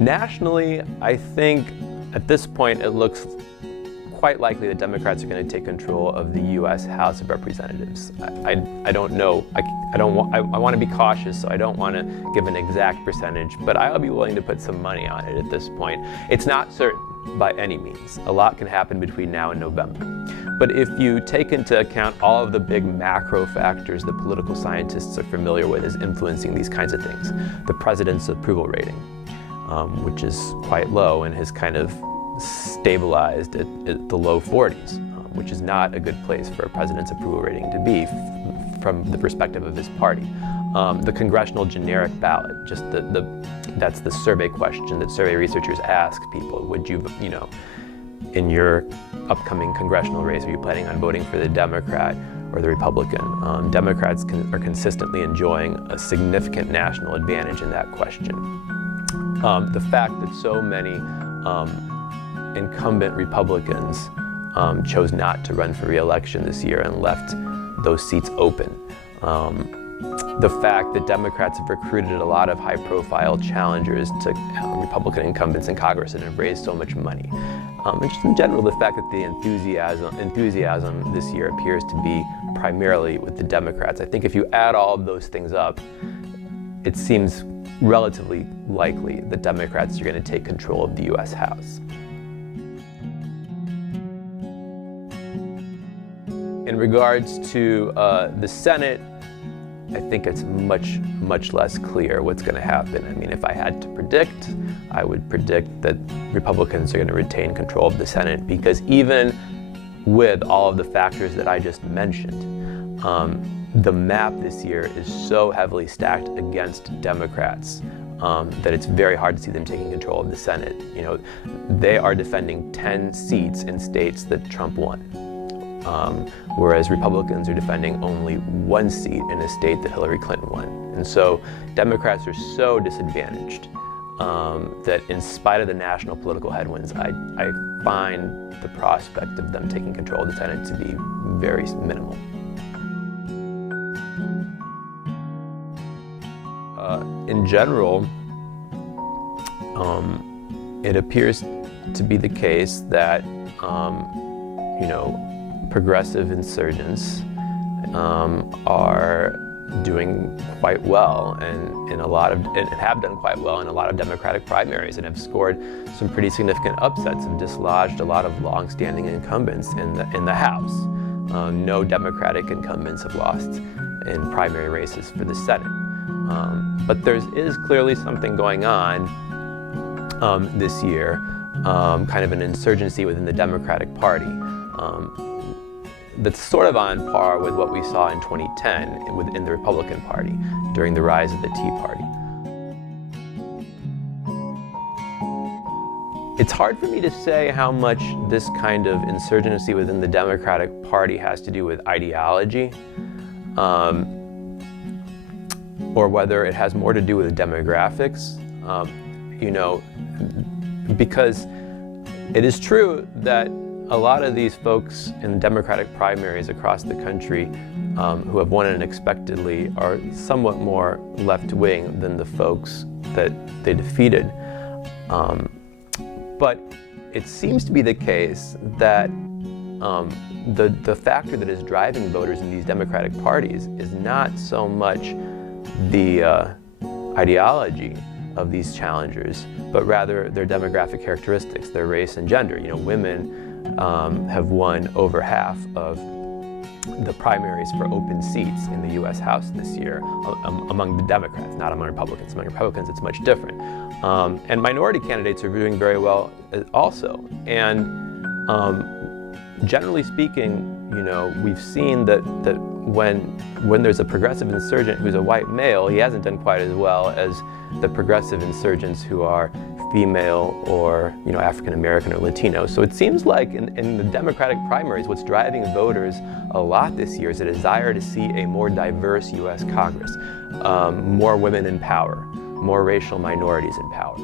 Nationally, I think at this point it looks quite likely that Democrats are going to take control of the U.S. House of Representatives. I don't know. I want to be cautious, so I don't want to give an exact percentage, but I'll be willing to put some money on it at this point. It's not certain by any means. A lot can happen between now and November. But if you take into account all of the big macro factors that political scientists are familiar with as influencing these kinds of things, the president's approval rating, which is quite low and has kind of stabilized at the low 40s, which is not a good place for a president's approval rating to be from the perspective of his party. The congressional generic ballot, just that's the survey question that survey researchers ask people. Would you in your upcoming congressional race, are you planning on voting for the Democrat or the Republican? Democrats are consistently enjoying a significant national advantage in that question. The fact that so many incumbent Republicans chose not to run for re-election this year and left those seats open. The fact that Democrats have recruited a lot of high-profile challengers to Republican incumbents in Congress and have raised so much money. And just in general, the fact that the enthusiasm this year appears to be primarily with the Democrats. I think if you add all of those things up, it seems relatively likely that Democrats are going to take control of the U.S. House. In regards to the Senate, I think it's much less clear what's going to happen. I mean, if I had to predict, I would predict that Republicans are going to retain control of the Senate, because even with all of the factors that I just mentioned, the map this year is so heavily stacked against Democrats that it's very hard to see them taking control of the Senate. You know, they are defending 10 seats in states that Trump won. Whereas Republicans are defending only one seat in a state that Hillary Clinton won. And so Democrats are so disadvantaged that in spite of the national political headwinds, I find the prospect of them taking control of the Senate to be very minimal. In general, it appears to be the case that, progressive insurgents are doing quite well and have done quite well in a lot of Democratic primaries and have scored some pretty significant upsets and dislodged a lot of long-standing incumbents in the House. No Democratic incumbents have lost in primary races for the Senate. But there is clearly something going on this year, kind of an insurgency within the Democratic Party. That's sort of on par with what we saw in 2010 within the Republican Party during the rise of the Tea Party. It's hard for me to say how much this kind of insurgency within the Democratic Party has to do with ideology, or whether it has more to do with demographics, because it is true that a lot of these folks in Democratic primaries across the country who have won unexpectedly are somewhat more left-wing than the folks that they defeated. But it seems to be the case that the factor that is driving voters in these Democratic parties is not so much the ideology of these challengers, but rather their demographic characteristics, their race and gender. Women have won over half of the primaries for open seats in the U.S. House this year among the Democrats, not among Republicans. Among Republicans, it's much different. And minority candidates are doing very well also. And generally speaking, we've seen that when there's a progressive insurgent who's a white male, he hasn't done quite as well as the progressive insurgents who are female or African American or Latino. So it seems like in the Democratic primaries, what's driving voters a lot this year is a desire to see a more diverse U.S. Congress, more women in power, more racial minorities in power.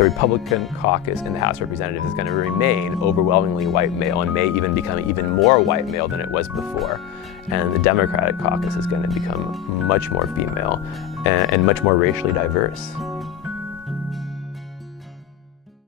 the Republican caucus in the House of Representatives is going to remain overwhelmingly white male and may even become even more white male than it was before. And the Democratic caucus is going to become much more female and much more racially diverse.